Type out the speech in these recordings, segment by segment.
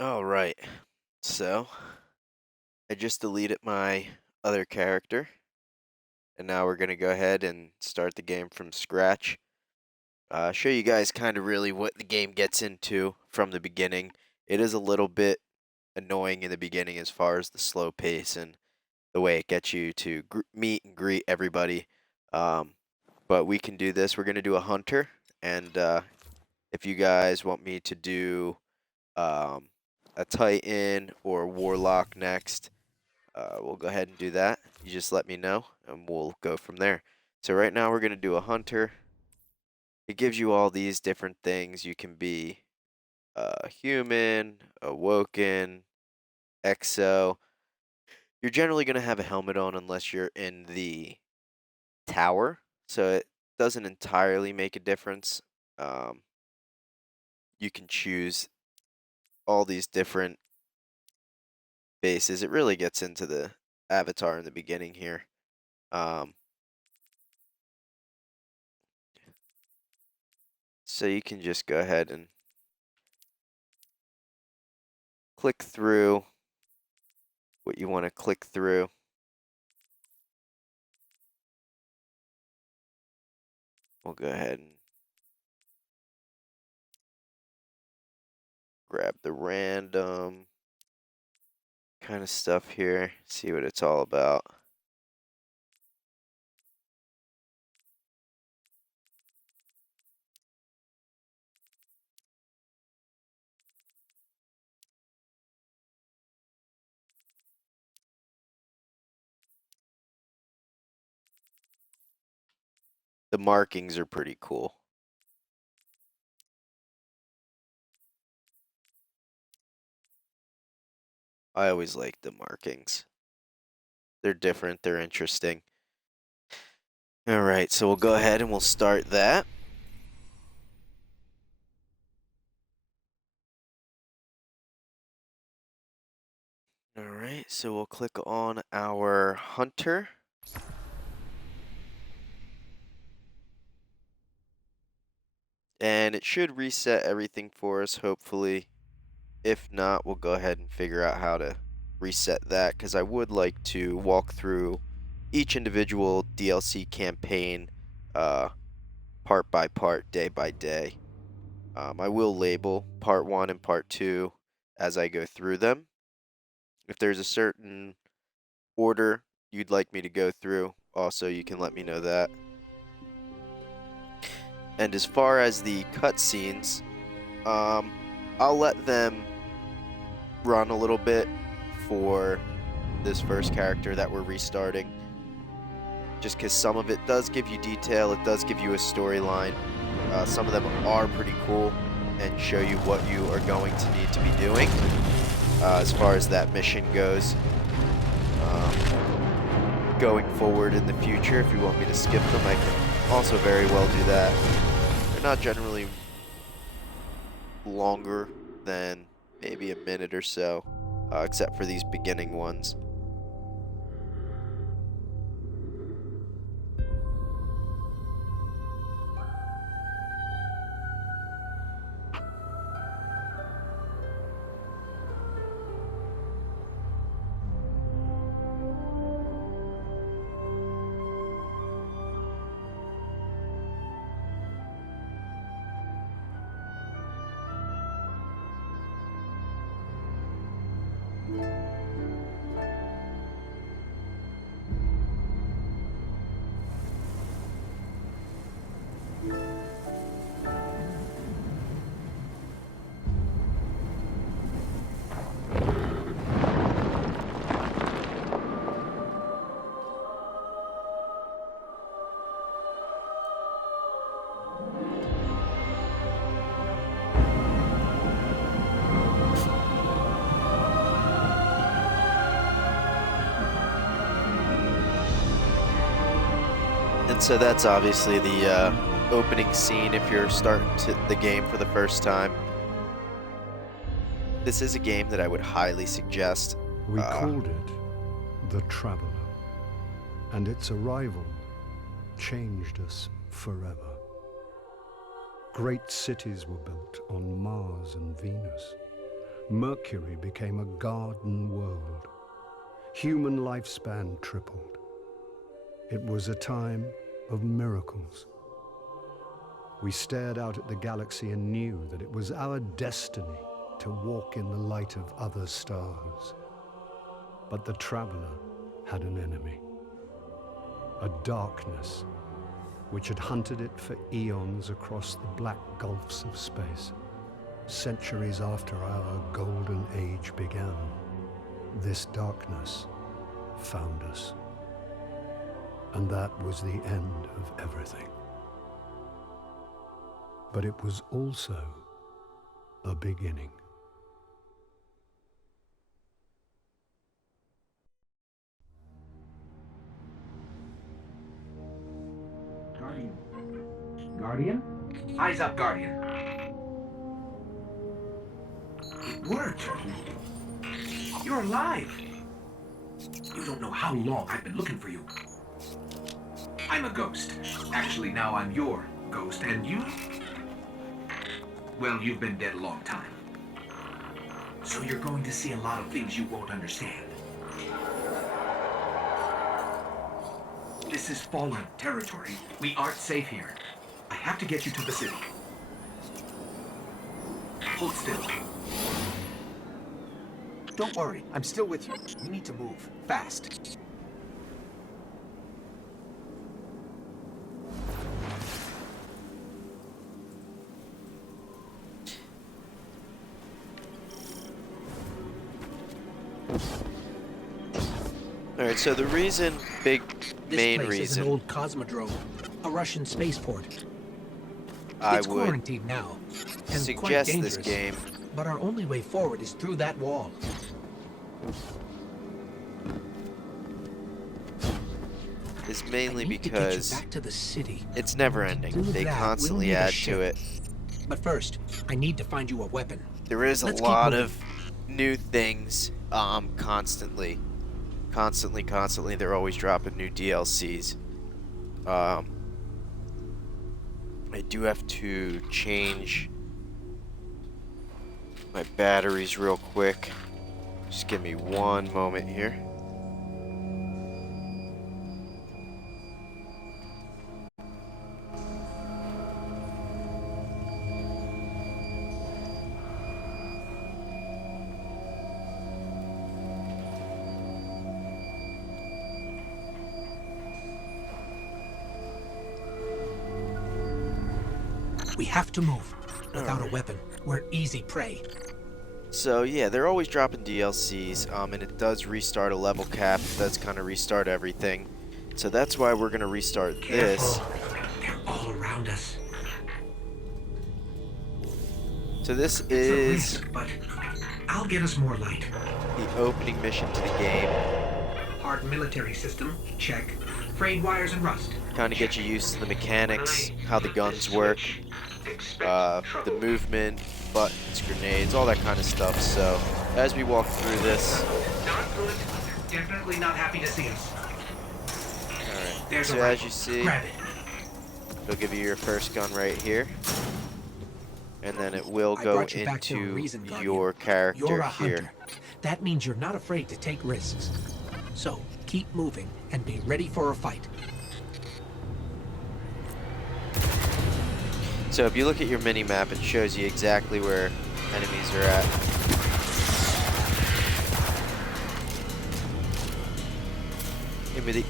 All right. So I just deleted my other character, and now we're gonna go ahead and start the game from scratch. Show you guys kind of really what the game gets into from the beginning. It is a little bit annoying in the beginning as far as the slow pace and the way it gets you to meet and greet everybody. Um, but we can do this. We're gonna do a hunter, and if you guys want me to do um, a titan or warlock next. We'll go ahead and do that. You just let me know, and we'll go from there. So right now we're going to do a hunter. It gives you all these different things. You can be human, awoken, exo. You're generally going to have a helmet on unless you're in the tower, so it doesn't entirely make a difference. Um, you can choose all these different bases. It really gets into the avatar in the beginning here. Um, So you can just go ahead and click through what you want to click through. We'll go ahead and grab the random kind of stuff here, see what it's all about. The markings are pretty cool. I always like the markings. They're different, they're interesting. All right, so we'll go ahead and we'll start that. All right, so we'll click on our hunter. And it should reset everything for us, hopefully. If not, we'll go ahead and figure out how to reset that, because I would like to walk through each individual DLC campaign part by part, day by day. I will label part 1 and part 2 as I go through them. If there's a certain order you'd like me to go through, also you can let me know that. And as far as the cutscenes, I'll let them run a little bit for this first character that we're restarting, just because some of it does give you detail, it does give you a storyline. Some of them are pretty cool and show you what you are going to need to be doing as far as that mission goes. Going forward in the future, if you want me to skip them, I can also very well do that. They're not generally longer than maybe a minute or so, except for these beginning ones. And so that's obviously the opening scene if you're starting the game for the first time. This is a game that I would highly suggest. We called it The Traveler, and its arrival changed us forever. Great cities were built on Mars and Venus. Mercury became a garden world. Human lifespan tripled. It was a time of miracles. We stared out at the galaxy and knew that it was our destiny to walk in the light of other stars. But the Traveler had an enemy. A darkness which had hunted it for eons across the black gulfs of space. Centuries after our golden age began, this darkness found us. And that was the end of everything. But it was also a beginning. Guardian? Eyes up, Guardian. It worked. You're alive. You don't know how long I've been looking for you. I'm a ghost. Actually, now I'm your ghost, and you? Well, you've been dead a long time. So you're going to see a lot of things you won't understand. This is fallen territory. We aren't safe here. I have to get you to the city. Hold still. Don't worry, I'm still with you. We need to move. Fast. Alright, so the reason, main This place is reason an old cosmodrome, a Russian spaceport. I It's would quarantined now, and quite suggest dangerous. this game But our only way forward is through that wall. is mainly I need to get because you back to the city. it's never To ending. do They that, constantly we'll need a add ship. to it. But first, I need to find you a weapon. There is a Let's keep lot moving. of new things constantly. Constantly. They're always dropping new DLCs. I do have to change my batteries real quick. Just give me one moment here. We have to move. Without a Alright. weapon, we're easy prey. So yeah, they're always dropping DLCs, and it does restart a level cap. It does kind of restart everything. So that's why we're gonna restart this. Careful. They're all around us. So this It's a is risk, but I'll get us more light. the opening mission to the game. Hard military system, check. Frayed wires and rust. Kind of get you used to the mechanics, how the guns work, the movement, buttons, grenades, all that kind of stuff. So as we walk through this, Not good. Definitely not happy to see us. alright, There's so a as rifle. you see, Grab it. it'll give you your first gun right here. And then it will I go brought you back for a into reason, Guardian. your character You're a here. hunter. That means you're not afraid to take risks. So, keep moving and be ready for a fight. So if you look at your mini map, it shows you exactly where enemies are at.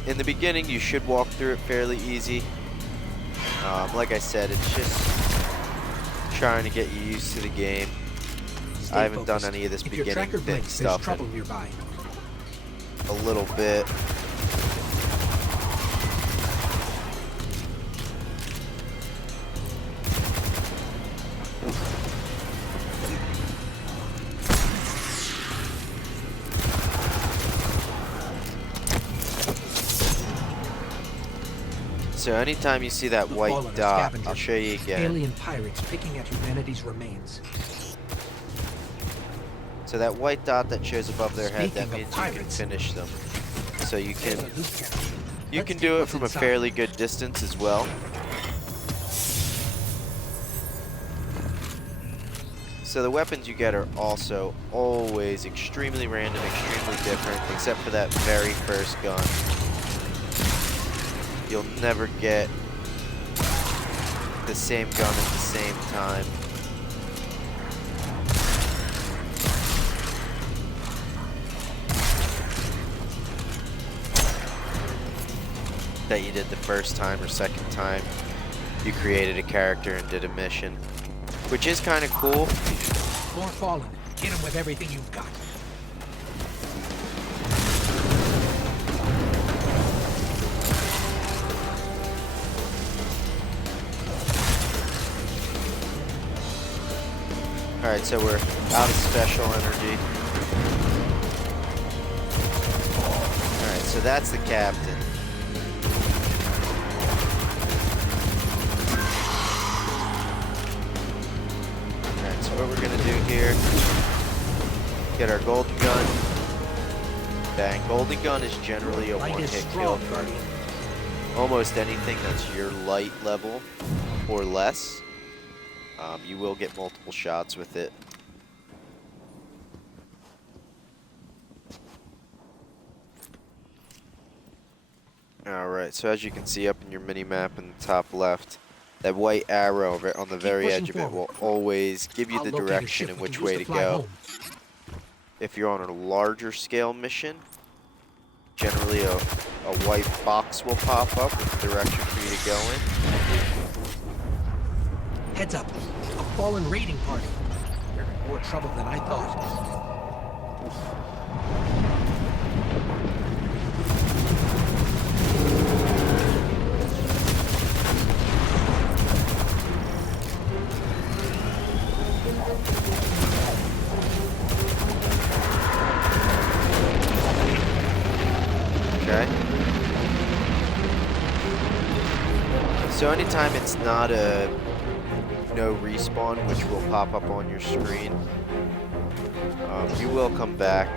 In the beginning, you should walk through it fairly easy. Like I said, it's just trying to get you used to the game. Stay I haven't done focused. any of this If your beginning tracker thing blinks, there's stuff trouble in nearby. a little bit. So anytime you see that The white fallen are dot, scavengers. I'll show you again. Alien pirates picking at humanity's remains. So that white dot that shows above their head, that Speaking of means you can pirates. finish them. So you There's can a loot cache. you Let's can take do it what's from a inside. fairly good distance as well. So the weapons you get are also always extremely random, extremely different, except for that very first gun. You'll never get the same gun at the same time. That you did the first time or second time you created a character and did a mission, which is kind of cool. More fallen. Hit him with everything you've got. Alright, so we're out of special energy. Alright, so that's the captain. Alright, so what we're gonna do here, get our golden gun. Bang. Golden gun is generally a Light is one-hit strong, kill. Guardian. Almost anything that's your light level or less. You will get multiple shots with it. Alright, so as you can see up in your mini-map in the top left, that white arrow on the very pushing edge of it will forward. always give you I'll the locate a direction ship in we which can use way to fly go. home. If you're on a larger scale mission, generally a white box will pop up with the direction for you to go in. Heads up. A fallen raiding party. They're in more trouble than I thought. Okay. So anytime it's not a no respawn, which will pop up on your screen, you will come back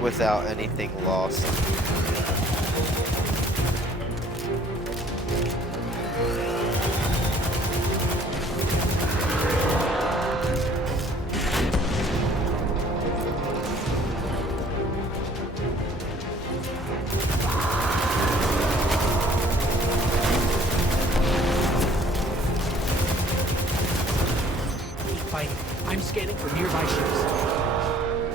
without anything lost. Keep fighting. I'm scanning for nearby ships.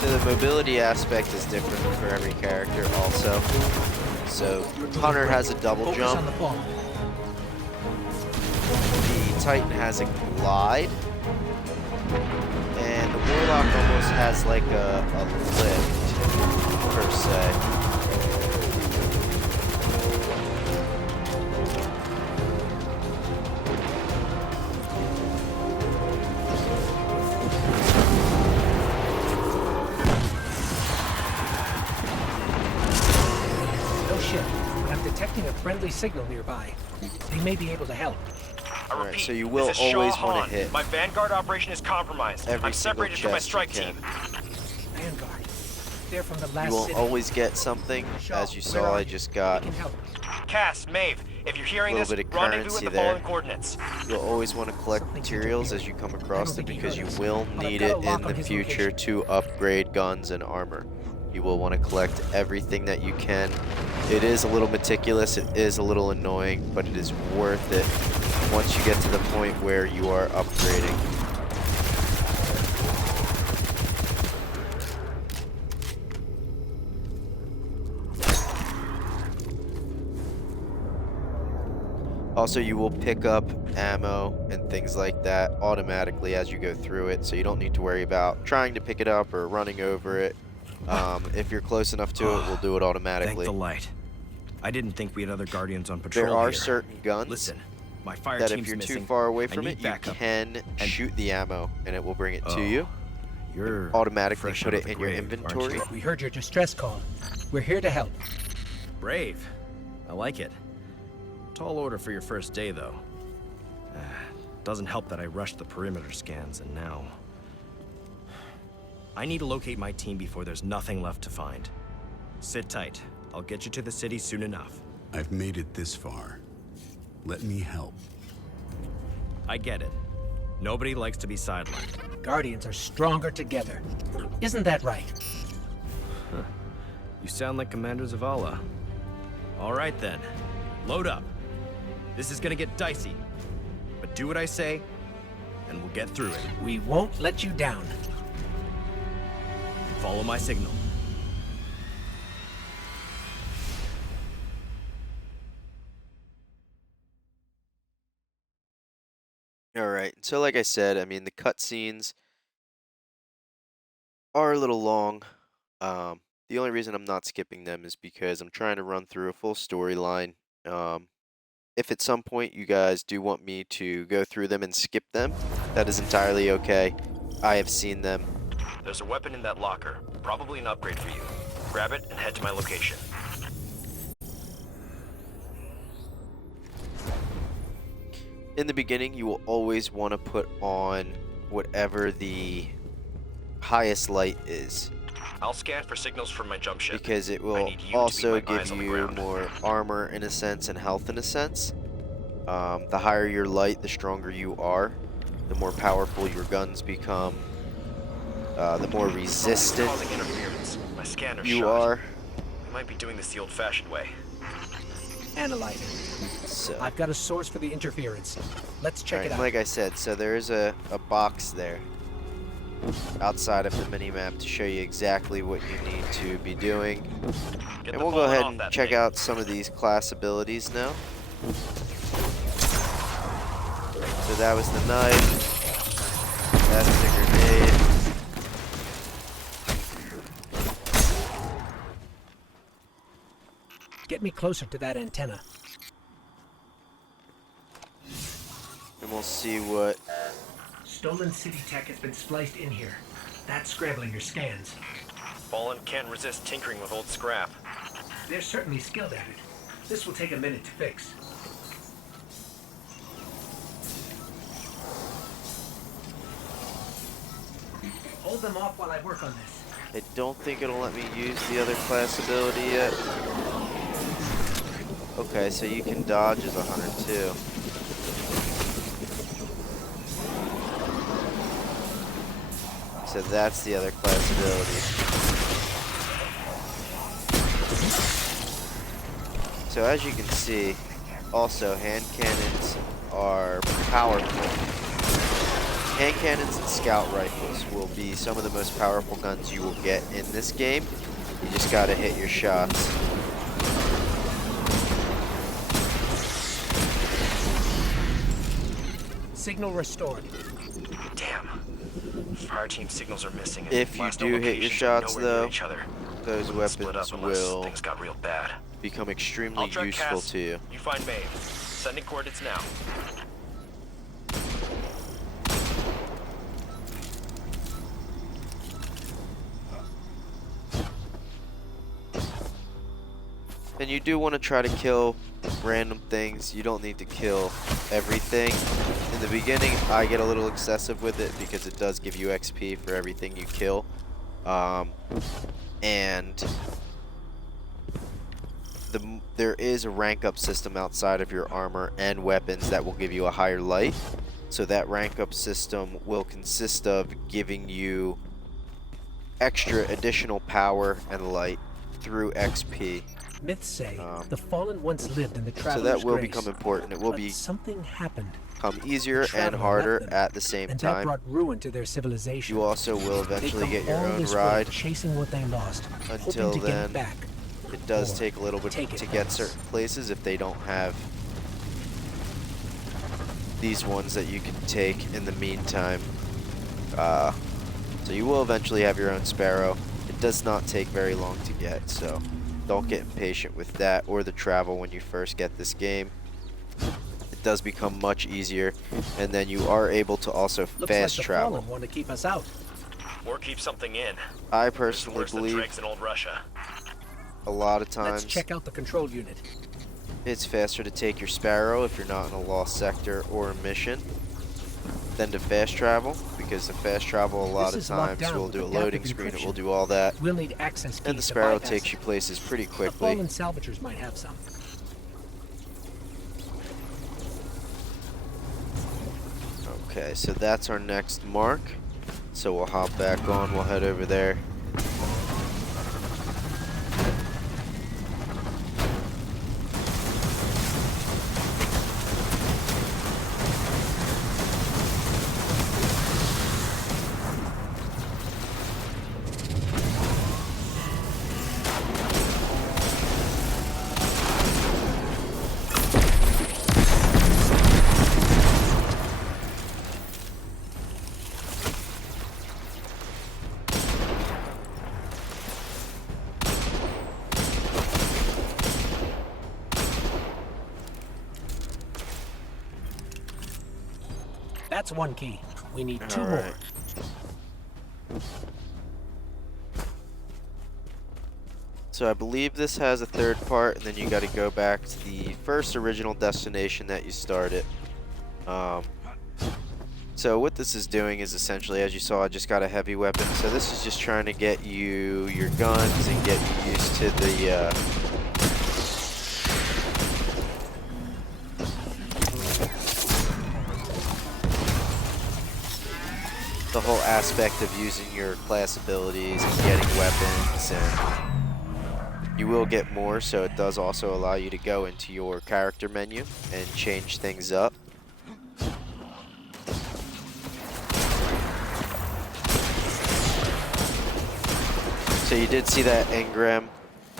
So the mobility aspect is different for every character also. So Hunter has a double Focus jump. on the ball. The Titan has a glide, and the Warlock almost has like a lift, per se. No ship, but I'm detecting a friendly signal nearby. They may be able to help. I Alright, repeat, so you will this is always Shaw wanna Han. hit My Vanguard operation is compromised. every I'm single separated from my chest you strike can. team. Vanguard. They're from the last You will city. always get something, Shaw, as you where saw are I you? just We got. can help. Cass, Maeve, if you're hearing Little this, bit of rendezvous currency at the there. following coordinates. You'll always want to collect Something's materials interfering. as you come I don't across them think he because heard you us, will but I've need got a it lock in on the his future location. to upgrade guns and armor. You will want to collect everything that you can. It is a little meticulous, it is a little annoying, but it is worth it once you get to the point where you are upgrading. Also, you will pick up ammo and things like that automatically as you go through it, so you don't need to worry about trying to pick it up or running over it. If you're close enough to it, we'll do it Thank automatically. the light. I didn't think we had other Guardians on patrol There are here. certain guns Listen, my fire that team's if you're missing. too far away I from need it, you backup. can shoot the ammo and it will bring it to you. You're Automatically fresh put out it of the in your grave, aren't inventory. you? We heard your distress call. We're here to help. Brave. I like it. Tall order for your first day, though. Doesn't help that I rushed the perimeter scans, and now... I need to locate my team before there's nothing left to find. Sit tight. I'll get you to the city soon enough. I've made it this far. Let me help. I get it. Nobody likes to be sidelined. Guardians are stronger together. Isn't that right? You sound like Commander Zavala. All right then. Load up. This is gonna get dicey. But do what I say, and we'll get through it. We won't let you down. Follow my signal. Alright, so like I said, I mean, the cutscenes are a little long. The only reason I'm not skipping them is because I'm trying to run through a full storyline. If at some point you guys do want me to go through them and skip them, that is entirely okay. I have seen them. There's a weapon in that locker. Probably an upgrade for you. Grab it and head to my location. In the beginning, you will always want to put on whatever the highest light is, I'll scan for signals from my jump ship. because it I will need you to be also my give eyes on the you ground. more armor in a sense and health in a sense. The higher your light, the stronger you are, the more powerful your guns become, the more resistant Causing interference. My scanner's you shot. are. We might be doing this the old-fashioned way. Analyzer. So, I've got a source for the interference. Let's check it alright, out. like I said, so there is a box there outside of the mini-map to show you exactly what you need to be doing. Get And the we'll go fallen ahead off and that check thing. out some of these class abilities now. So that was the knife. That's the grenade. Get me closer to that antenna. And we'll see what... Stolen city tech has been spliced in here. That's scrambling your scans. Fallen can't resist tinkering with old scrap. They're certainly skilled at it. This will take a minute to fix. Hold them off while I work on this. I don't think it'll let me use the other class ability yet. Okay, so you can dodge as a hunter too. So that's the other class ability. So as you can see, also hand cannons are powerful. Hand cannons and scout rifles will be some of the most powerful guns you will get in this game. You just gotta hit your shots. Signal restored. Damn. Fire team signals are missing. and If you blast do hit your locations are shots, nowhere near though, each other. those Split weapons up unless will things got real bad. become extremely I'll track useful Cass. to you. You find Maeve. Sending coordinates now. And you do want to try to kill random things. You don't need to kill everything. In the beginning, I get a little excessive with it because it does give you XP for everything you kill. And there is a rank up system outside of your armor and weapons that will give you a higher light. So that rank up system will consist of giving you extra additional power and light through XP. Myths say Um, the Fallen once lived in the So Traveler's that will Grace, become important. It will but something happened, become easier and Traveler harder left them, at the same and that time. brought ruin to their civilization. You also will They've eventually come get your all own this way ride. chasing what they lost, Until hoping to get then, it back. It does or take a little bit take it to from get us. certain places if they don't have these ones that you can take in the meantime. So you will eventually have your own Sparrow. It does not take very long to get, so don't get impatient with that or the travel when you first get this game. It does become much easier, and then you are able to also Looks fast like the travel. Fallen want to keep us out. Or keep something in. I It's personally worse than believe dregs in old Russia. a lot of Let's times check out the control unit. it's faster to take your Sparrow if you're not in a lost sector or a mission than to fast travel, because the fast travel a lot This of is locked times down will with do a adaptive loading screen, it will encryption. do all that. We'll need access And the keys to Sparrow bypass takes it. you places pretty The quickly. fallen salvagers might have some. Okay, so that's our next mark. So we'll hop back on, we'll head over there. That's one key. We need two All more. right. So I believe this has a third part, and then you got to go back to the first original destination that you started. So what this is doing is essentially, as you saw, I just got a heavy weapon. So this is just trying to get you your guns and get you used to the whole aspect of using your class abilities and getting weapons, and you will get more, so it does also allow you to go into your character menu and change things up. So you did see that engram.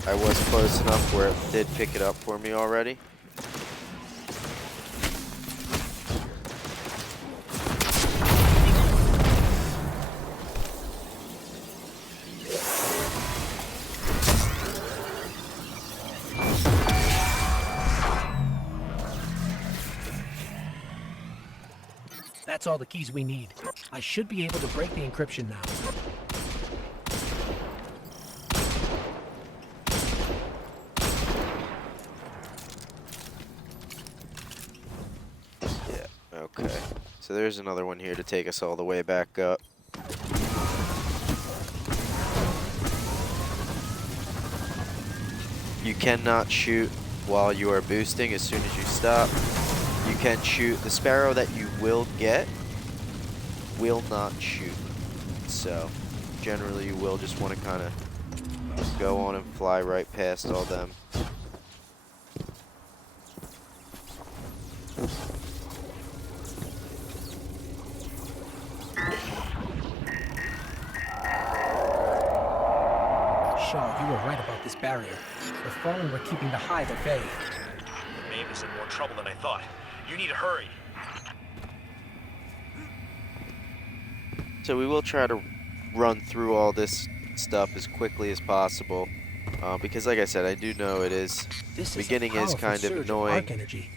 I was close enough where it did pick it up for me already. That's all the keys we need. I should be able to break the encryption now. Yeah, okay. So there's another one here to take us all the way back up. You cannot shoot while you are boosting as soon as you stop. You can shoot. The Sparrow that you will get will not shoot. So generally you will just want to kind of go on and fly right past all them. Shaw, you were right about this barrier. The Fallen were keeping the Hive at bay. Maeve is in more trouble than I thought. You need to hurry. So we will try to run through all this stuff as quickly as possible. Because like I said, I do know it is, This beginning is a kind of surge of annoying, arc energy.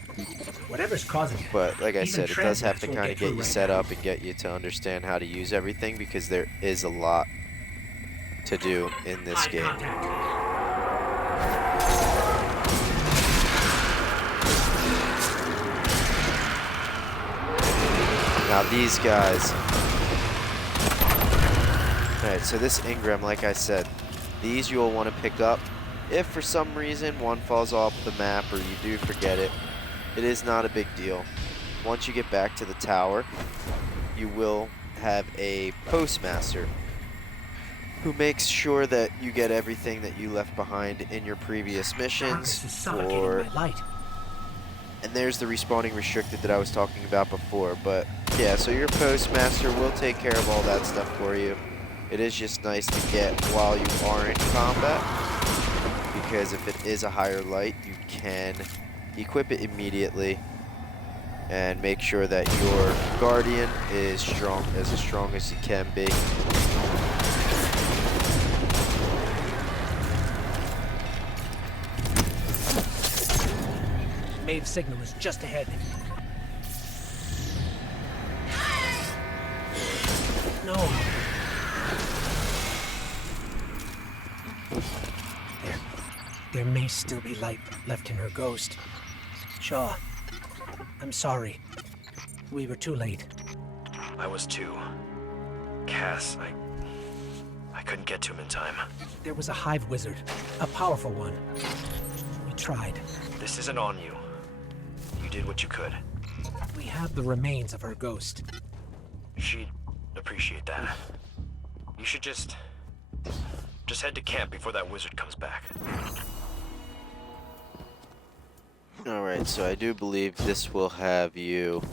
Whatever's causing it. but like I Even said, it does have to transmats won't kind get of get through you right set now. up and get you to understand how to use everything, because there is a lot to do in this Eye game. contact. Now these guys. Alright, so this engram, like I said, these you will want to pick up. If for some reason one falls off the map or you do forget it, it is not a big deal. Once you get back to the tower, you will have a postmaster who makes sure that you get everything that you left behind in your previous missions. Darkness is suffocating Or, my light. and there's the respawning restricted that I was talking about before. But yeah, so your postmaster will take care of all that stuff for you. It is just nice to get while you are in combat, because if it is a higher light, you can equip it immediately and make sure that your guardian is strong as he can be. Maeve's signal is just ahead. No. There may still be light left in her ghost. Shaw, I'm sorry. We were too late. I was too. Cass, I couldn't get to him in time. There was a hive wizard, a powerful one. We tried. This isn't on you. You did what you could. We have the remains of her ghost. She'd appreciate that. You should just head to camp before that wizard comes back. Alright, so I do believe this will have you...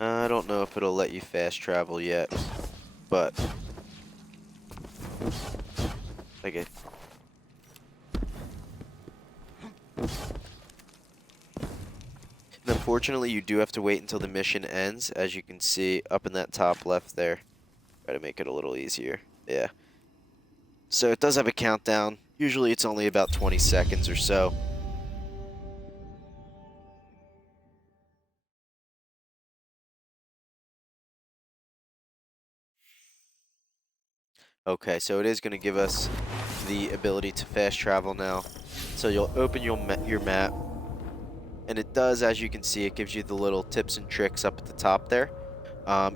I don't know if it'll let you fast travel yet, but... Okay. And unfortunately, you do have to wait until the mission ends, as you can see up in that top left there. Try to make it a little easier. Yeah. So it does have a countdown. Usually it's only about 20 seconds or so. Okay, so it is going to give us the ability to fast travel now. So you'll open your map, and it does, as you can see, it gives you the little tips and tricks up at the top there.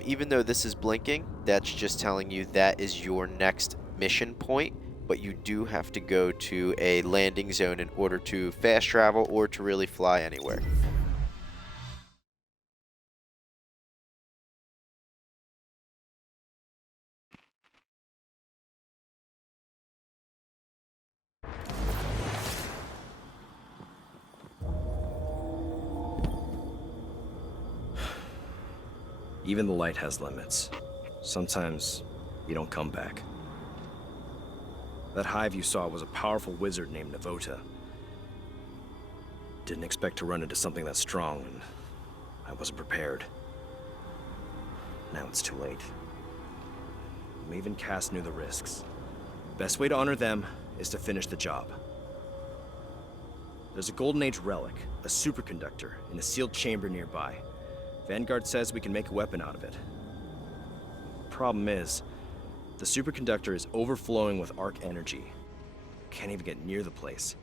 Even though this is blinking, that's just telling you that is your next mission point, but you do have to go to a landing zone in order to fast travel or to really fly anywhere. Even the light has limits. Sometimes you don't come back. That hive you saw was a powerful wizard named Navota. Didn't expect to run into something that strong, and I wasn't prepared. Now it's too late. Maeve and Cass knew the risks. Best way to honor them is to finish the job. There's a Golden Age relic, a superconductor, in a sealed chamber nearby. Vanguard says we can make a weapon out of it. Problem is, the superconductor is overflowing with arc energy. Can't even get near the place,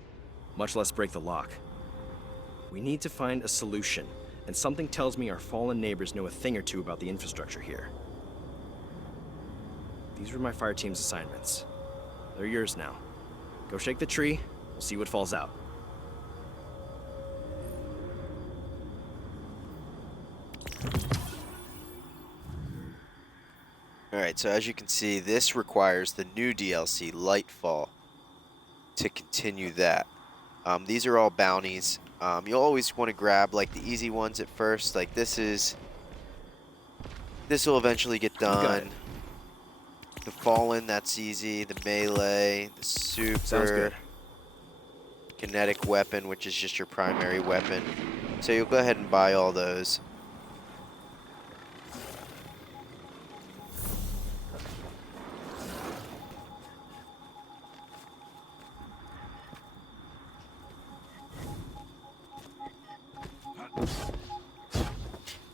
much less break the lock. We need to find a solution, and something tells me our fallen neighbors know a thing or two about the infrastructure here. These were my fire team's assignments. They're yours now. Go shake the tree, we'll see what falls out. Alright, so as you can see, this requires the new DLC, Lightfall, to continue that. These are all bounties. You'll always want to grab like the easy ones at first. Like this will eventually get done. The Fallen, that's easy. The Melee, the Sounds Super, good. Kinetic Weapon, which is just your primary weapon. So you'll go ahead and buy all those.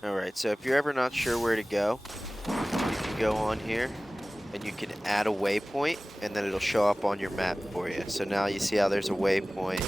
Alright, so if you're ever not sure where to go, you can go on here and you can add a waypoint and then it'll show up on your map for you. So now you see how there's a waypoint.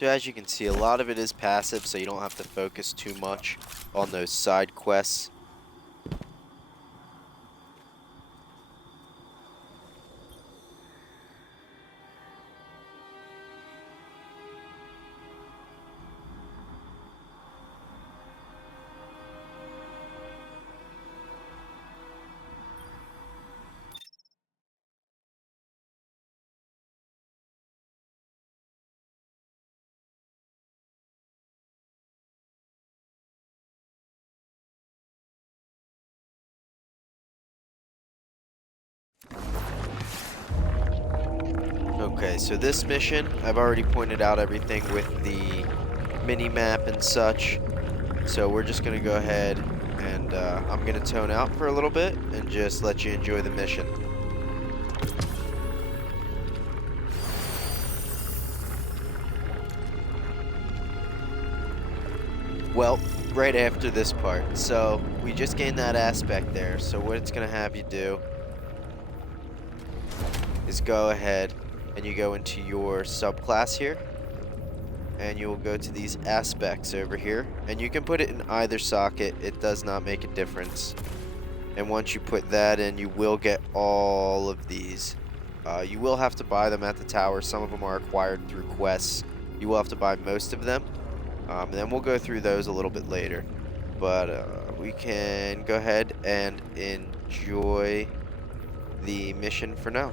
So as you can see, a lot of it is passive, so you don't have to focus too much on those side quests. Okay, so this mission, I've already pointed out everything with the mini-map and such. So we're just going to go ahead and I'm going to tone out for a little bit and just let you enjoy the mission. Well, right after this part. So we just gained that aspect there. So what it's going to have you do is go ahead and you go into your subclass here. And you will go to these aspects over here. And you can put it in either socket. It does not make a difference. And once you put that in, you will get all of these. You will have to buy them at the tower. Some of them are acquired through quests. You will have to buy most of them. And then we'll go through those a little bit later. But we can go ahead and enjoy the mission for now.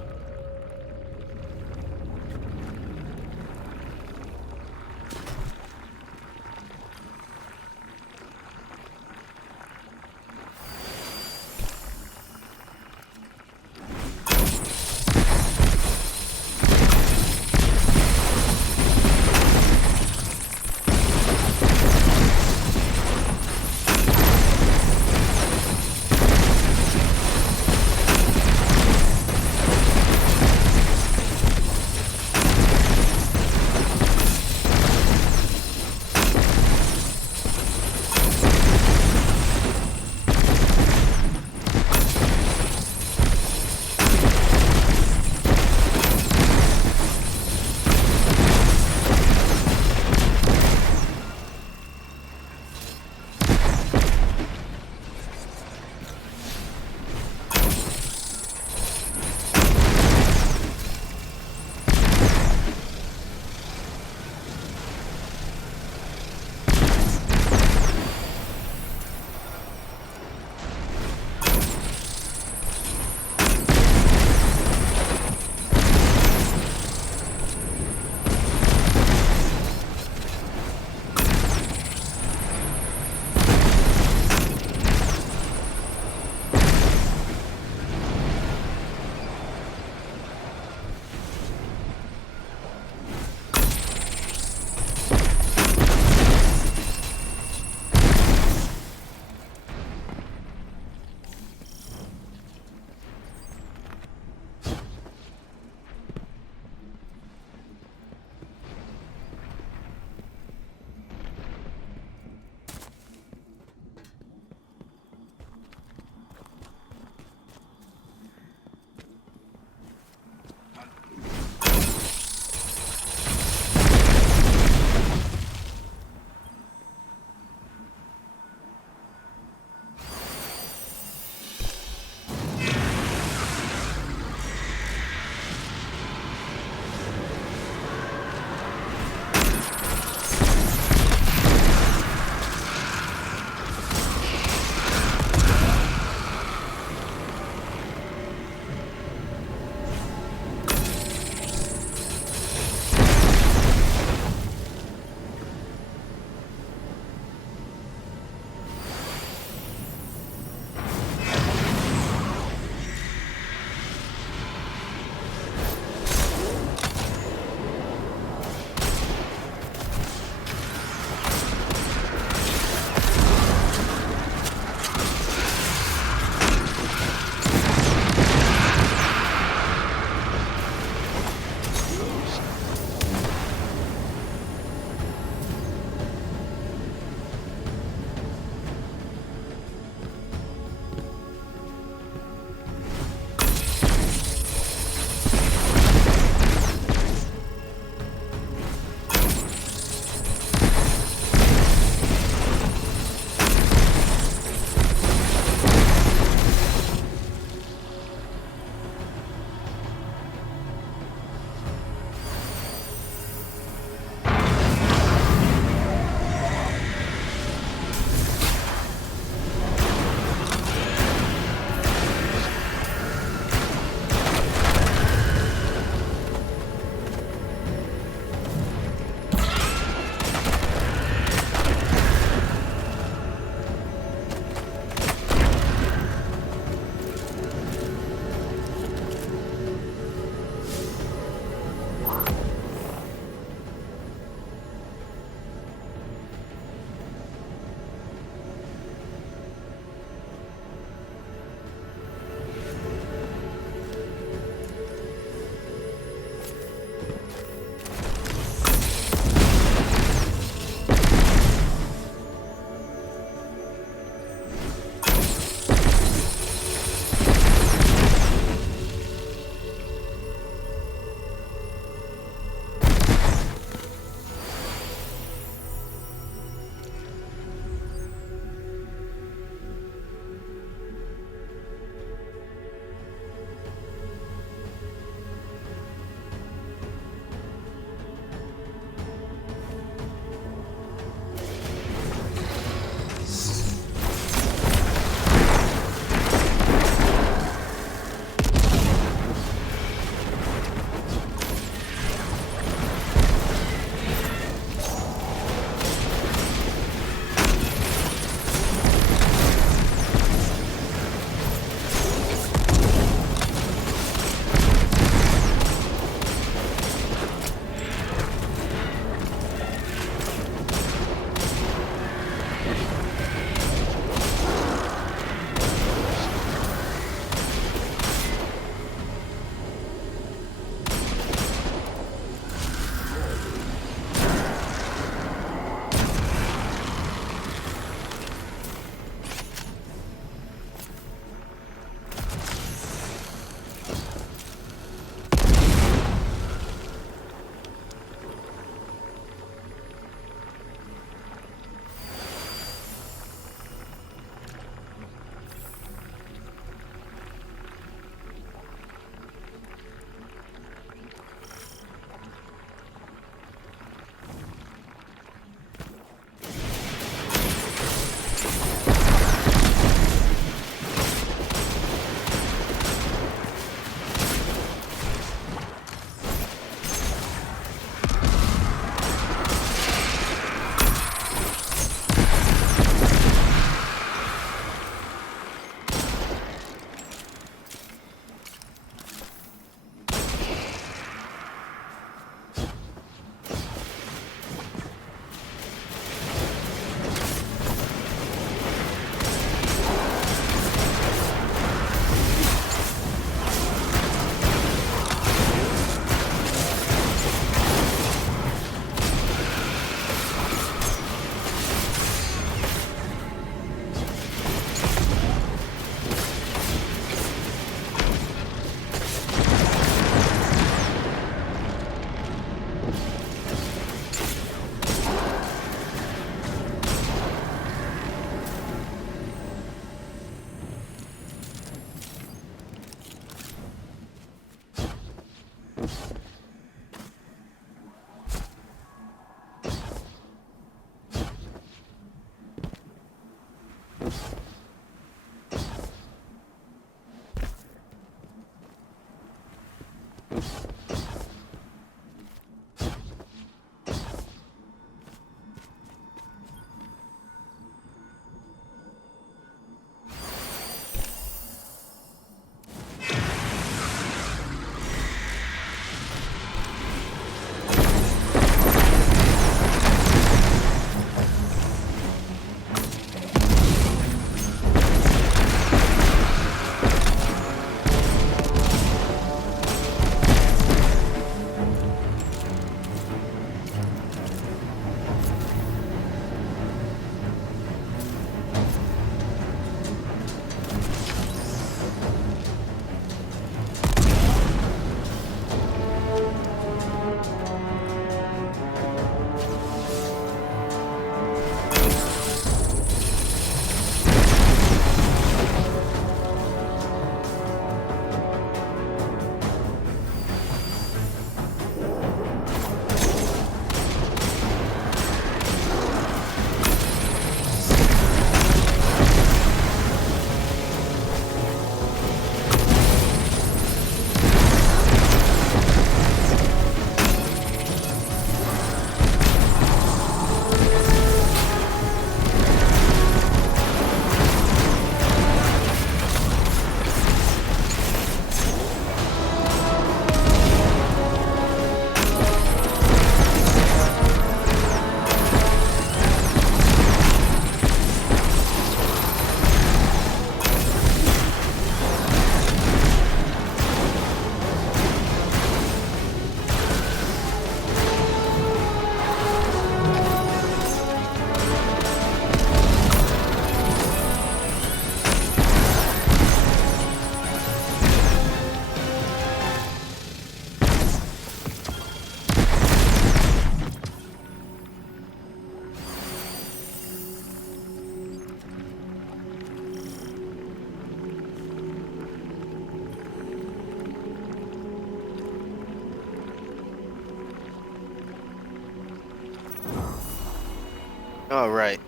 All right.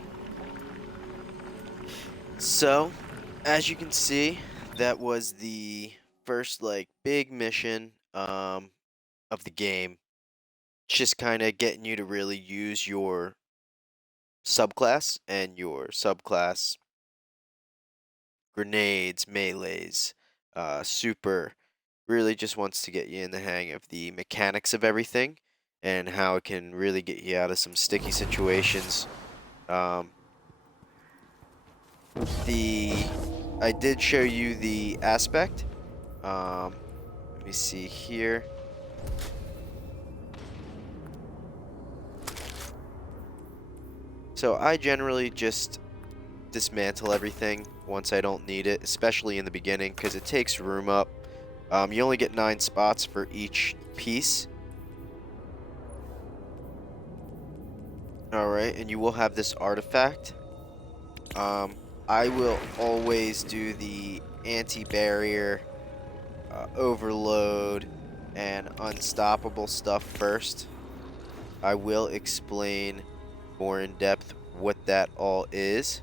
So, as you can see, that was the first like big mission of the game. Just kind of getting you to really use your subclass and your subclass grenades, melees, super. Really just wants to get you in the hang of the mechanics of everything and how it can really get you out of some sticky situations. Um, I did show you the aspect. Let me see here. So I generally just dismantle everything once I don't need it, especially in the beginning, because it takes room up. You only get 9 spots for each piece. Alright, and you will have this artifact. I will always do the anti-barrier, overload, and unstoppable stuff first. I will explain more in depth what that all is.